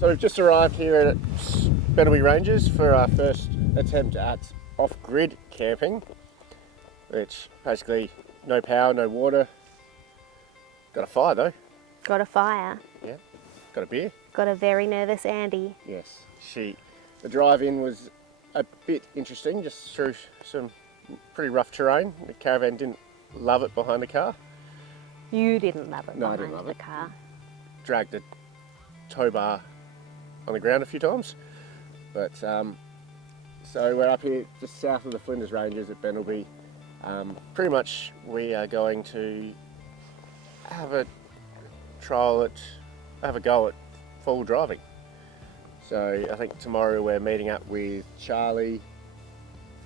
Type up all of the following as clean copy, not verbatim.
So we've just arrived here at Bendleby Ranges for our first attempt at off-grid camping, which basically no power, no water. Got a fire though. Got a fire. Yeah. Got a beer. Got a very nervous Andie. Yes. The drive-in was a bit interesting, just through some pretty rough terrain. The caravan didn't love it behind the car. You didn't love it No, I behind didn't love the it. car. Dragged a tow bar on the ground a few times. But so we're up here just south of the Flinders Ranges at Bendleby. Pretty much we are going to have a go at full driving. So I think tomorrow we're meeting up with Charlie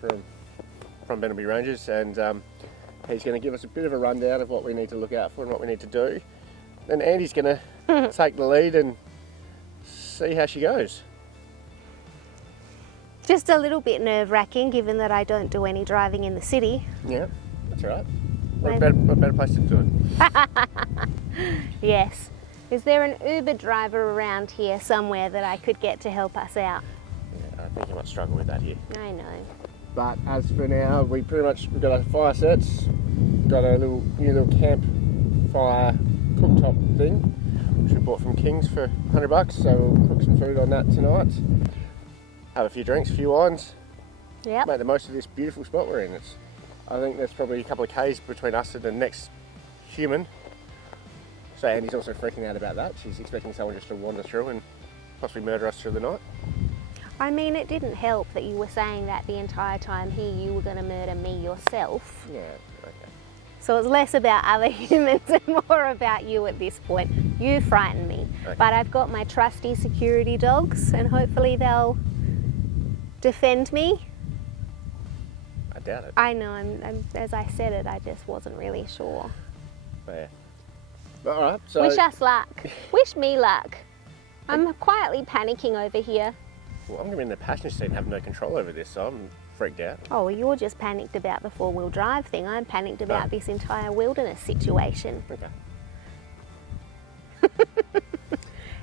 from Bendleby Ranges, and he's going to give us a bit of a rundown of what we need to look out for and what we need to do. Then Andie's going to take the lead and see how she goes. Just a little bit nerve-wracking given that I don't do any driving in the city. Yeah, that's all right. What a better place to do it. Yes. Is there an Uber driver around here somewhere that I could get to help us out? Yeah, I think you might struggle with that here. I know. But as for now, we've got our fire sets, got a new little campfire cooktop thing, which we bought from King's for $100. So we'll cook some food on that tonight. Have a few drinks, a few wines. Yep. Make the most of this beautiful spot we're in. I think there's probably a couple of Ks between us and the next human. So Andie's also freaking out about that. She's expecting someone just to wander through and possibly murder us through the night. I mean, it didn't help that you were saying that the entire time here you were going to murder me yourself. Yeah, okay. So it's less about other humans and more about you at this point. You frighten me. Okay. But I've got my trusty security dogs and hopefully they'll defend me. I doubt it. I know, I'm, as I said it, I just wasn't really sure. But yeah. All right, so... Wish us luck. Wish me luck. I'm quietly panicking over here. Well, I'm going to be in the passenger seat and have no control over this, so I'm freaked out. Oh, well, you're just panicked about the four-wheel drive thing. I'm panicked about this entire wilderness situation. Okay.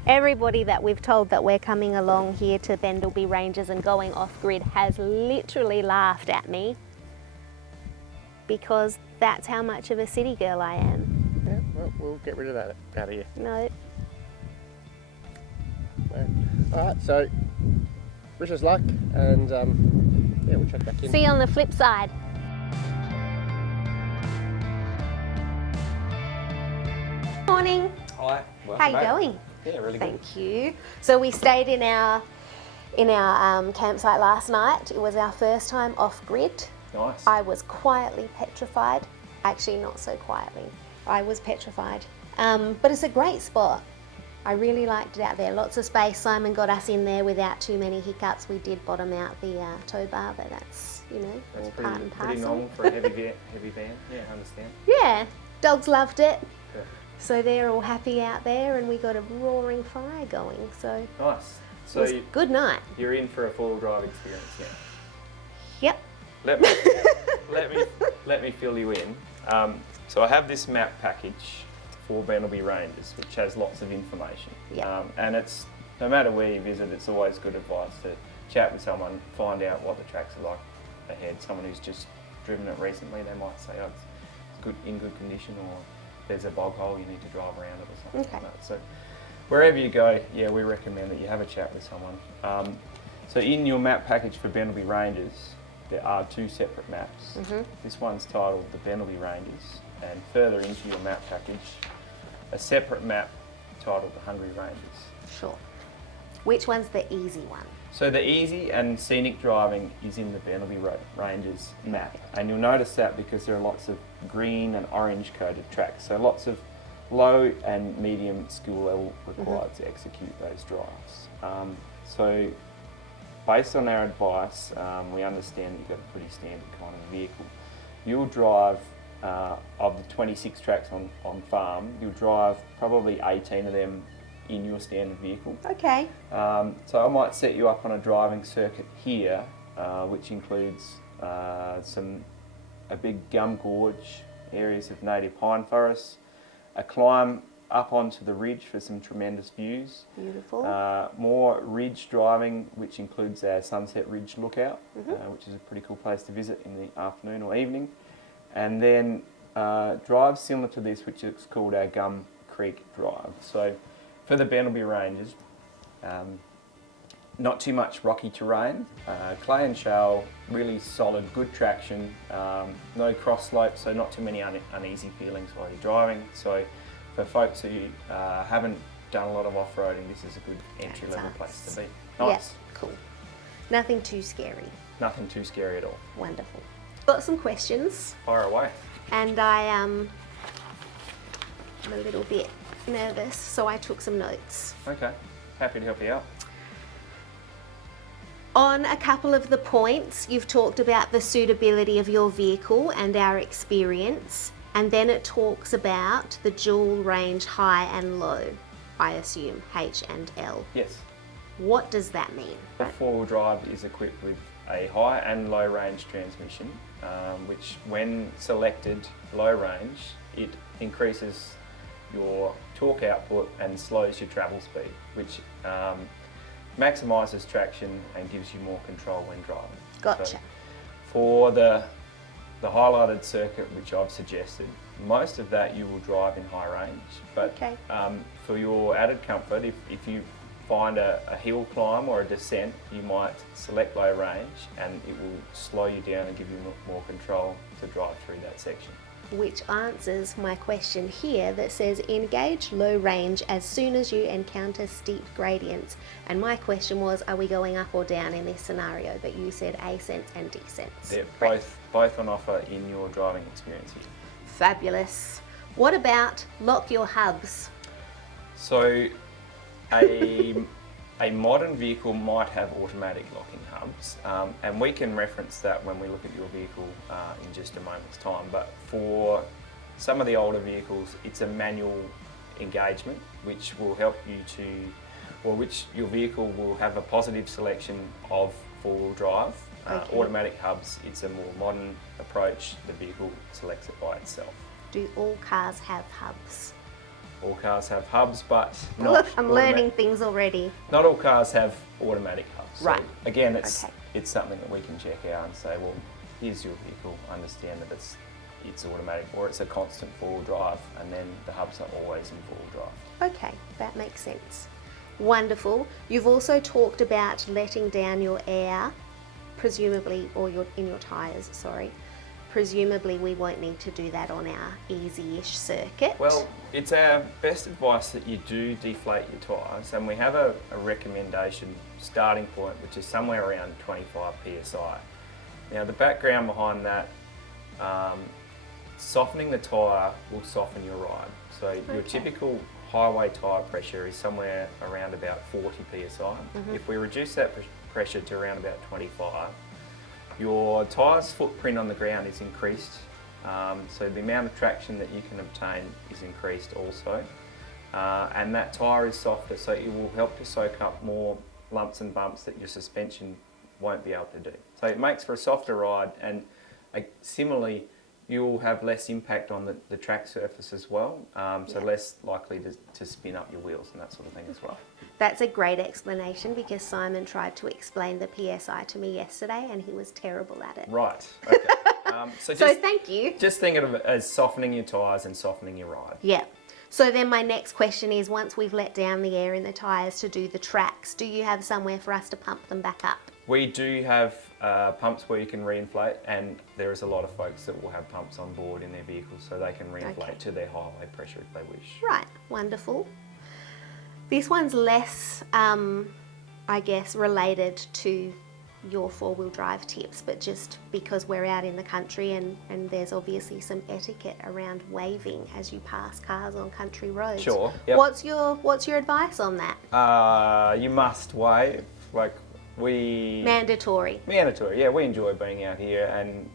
Everybody that we've told that we're coming along here to Bendleby Ranges and going off-grid has literally laughed at me because that's how much of a city girl I am. Yeah, well, we'll get rid of that out of here. No. All right, so wish us luck, and yeah, we'll check back in. See you on the flip side. Morning. Hi. How you going? Yeah, really good. Thank you. So we stayed in our campsite last night. It was our first time off-grid. Nice. I was quietly petrified. Actually, not so quietly. I was petrified. But it's a great spot. I really liked it out there. Lots of space. Simon got us in there without too many hiccups. We did bottom out the tow bar, but that's, you know, That's all part and pretty parcel. normal for a heavy van. Yeah, I understand. Yeah, dogs loved it. Yeah. So they're all happy out there, and we got a roaring fire going. So Nice. it So was a good night. you're in for a four-wheel drive experience now. Yep. Let me fill you in. So I have this map package for Bendleby Ranges, which has lots of information. Yeah. And it's, no matter where you visit, it's always good advice to chat with someone, find out what the tracks are like ahead. Someone who's just driven it recently, they might say, oh, it's in good condition, or there's a bog hole, you need to drive around it or something like that. So wherever you go, yeah, we recommend that you have a chat with someone. So in your map package for Bendleby Ranges, there are two separate maps. This one's titled the Bendleby Ranges, and further into your map package, a separate map titled the Hungry Ranges. Sure. Which one's the easy one? So the easy and scenic driving is in the Bendleby Ranges map, and you'll notice that because there are lots of green and orange coded tracks, so lots of low and medium skill level required to execute those drives. So based on our advice, we understand that you've got a pretty standard kind of vehicle. You'll drive, of the 26 tracks on farm, you'll drive probably 18 of them in your standard vehicle. Okay. So I might set you up on a driving circuit here, which includes a big gum gorge, areas of native pine forests, a climb up onto the ridge for some tremendous views. Beautiful. More ridge driving, which includes our Sunset Ridge Lookout, which is a pretty cool place to visit in the afternoon or evening. And then drives similar to this, which is called our Gum Creek Drive. So for the Bendleby Ranges, not too much rocky terrain, clay and shale, really solid, good traction, no cross slopes, so not too many uneasy feelings while you're driving. So for folks who haven't done a lot of off-roading, this is a good entry-level place to be. Nice. Yeah, cool. Nothing too scary. Nothing too scary at all. Wonderful. Got some questions. Fire away. And I'm a little bit nervous, so I took some notes. Okay, happy to help you out. On a couple of the points, you've talked about the suitability of your vehicle and our experience, and then it talks about the dual range high and low, I assume, H and L. Yes. What does that mean? The four-wheel drive is equipped with a high and low range transmission, which when selected low range, it increases your torque output and slows your travel speed, which maximises traction and gives you more control when driving. Gotcha. So for the highlighted circuit which I've suggested, most of that you will drive in high range, but Okay. For your added comfort, if you find a hill climb or a descent, you might select low range and it will slow you down and give you more control to drive through that section. Which answers my question here that says engage low range as soon as you encounter steep gradients. And my question was, are we going up or down in this scenario? But you said ascents and descents. They're Great. both on offer in your driving experience here. Fabulous. What about lock your hubs? So a modern vehicle might have automatic locking hubs, and we can reference that when we look at your vehicle in just a moment's time. But for some of the older vehicles, it's a manual engagement, which will help you which your vehicle will have a positive selection of four-wheel drive. Okay. Automatic hubs, it's a more modern approach. The vehicle selects it by itself. Do all cars have hubs? All cars have hubs, but not. I'm learning things already. Not all cars have automatic hubs. Right. So again, it's Okay. something that we can check out and say, well, here's your vehicle. Understand that it's automatic or it's a constant four-wheel drive, and then the hubs are always in four-wheel drive. Okay, that makes sense. Wonderful. You've also talked about letting down your air, presumably, or in your tyres, sorry. Presumably we won't need to do that on our easy-ish circuit. Well, it's our best advice that you do deflate your tyres, and we have a recommendation starting point which is somewhere around 25 psi. Now the background behind that, softening the tyre will soften your ride. So your typical highway tyre pressure is somewhere around about 40 psi. If we reduce that pressure to around about 25, your tyre's footprint on the ground is increased, so the amount of traction that you can obtain is increased also, and that tyre is softer, so it will help to soak up more lumps and bumps that your suspension won't be able to do. So it makes for a softer ride, and similarly you'll have less impact on the track surface as well, so less likely to spin up your wheels and that sort of thing as well. That's a great explanation, because Simon tried to explain the PSI to me yesterday and he was terrible at it. Right, okay. So thank you. Just think of it as softening your tyres and softening your ride. Yeah. So then my next question is, once we've let down the air in the tyres to do the tracks, do you have somewhere for us to pump them back up? We do have pumps where you can reinflate, and there is a lot of folks that will have pumps on board in their vehicles so they can reinflate to their highway pressure if they wish. Right, wonderful. This one's less, I guess, related to your four-wheel drive tips, but just because we're out in the country and there's obviously some etiquette around waving as you pass cars on country roads. Sure. Yep. What's your advice on that? You must wave. Mandatory. Mandatory, yeah. We enjoy being out here, and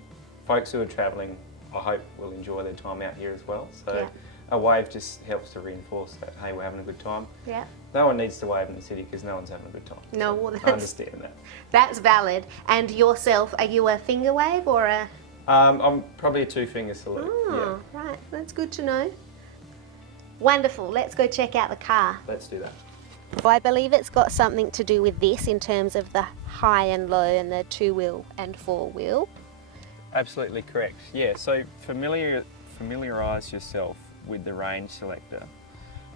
folks who are travelling, I hope, will enjoy their time out here as well. So. Yeah. A wave just helps to reinforce that, hey, we're having a good time. Yeah. No one needs to wave in the city because no one's having a good time. No, so well, I understand that. That's valid. And yourself, are you a finger wave or a... I'm probably a two-finger salute. Oh, yeah. right. That's good to know. Wonderful, let's go check out the car. Let's do that. Well, I believe it's got something to do with this in terms of the high and low and the 2-wheel and 4-wheel. Absolutely correct. Yeah, so familiarise yourself with the range selector.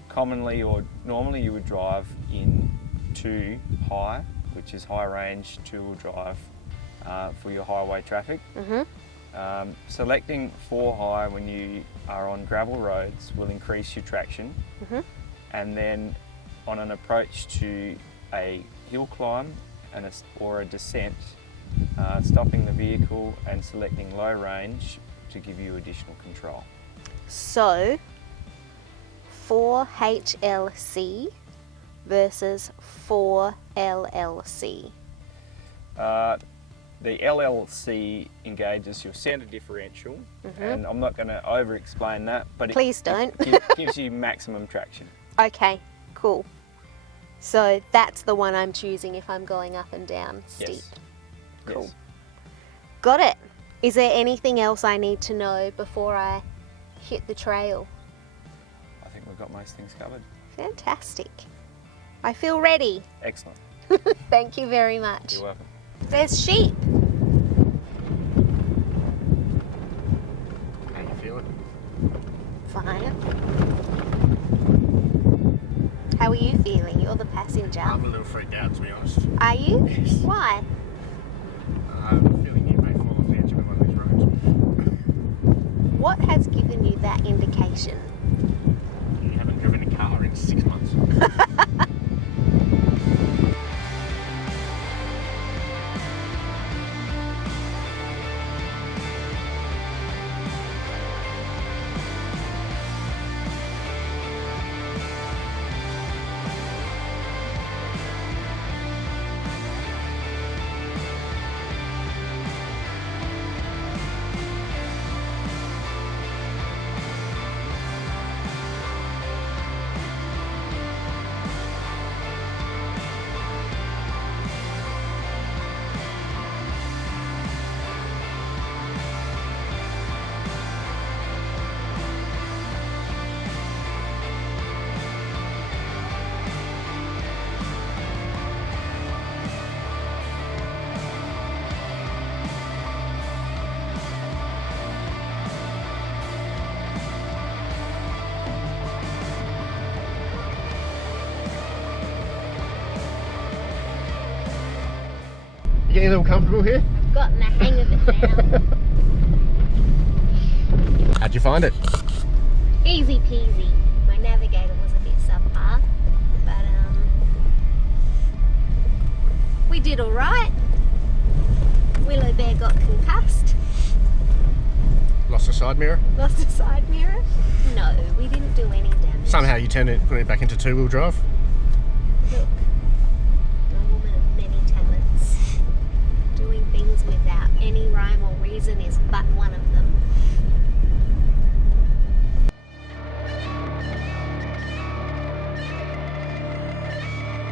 Commonly or normally you would drive in 2 high, which is high range 2-wheel drive for your highway traffic. Selecting 4 high when you are on gravel roads will increase your traction, and then on an approach to a hill climb or a descent, stopping the vehicle and selecting low range to give you additional control. So 4 HLC versus 4 LLC. The LLC engages your centre differential, and I'm not going to over-explain that, but Please don't. it gives you maximum traction. Okay, cool. So that's the one I'm choosing if I'm going up and down steep. Yes. Cool. Yes. Got it. Is there anything else I need to know before I hit the trail? I think we've got most things covered. Fantastic. I feel ready. Excellent. Thank you very much. You're welcome. There's sheep. How you feeling? Fine. How are you feeling? You're the passenger. I'm a little freaked out, to be honest. Are you? Yes. Why? I'm feeling you may fall off the edge of one of these roads. What has given you that indication? You haven't driven a car in 6 months. You getting a little comfortable here? I've gotten the hang of it now. How'd you find it? Easy peasy. My navigator was a bit subpar, but we did all right. Willow Bear got concussed. Lost a side mirror? Lost a side mirror. No, we didn't do any damage. Somehow you put it back into 2-wheel drive?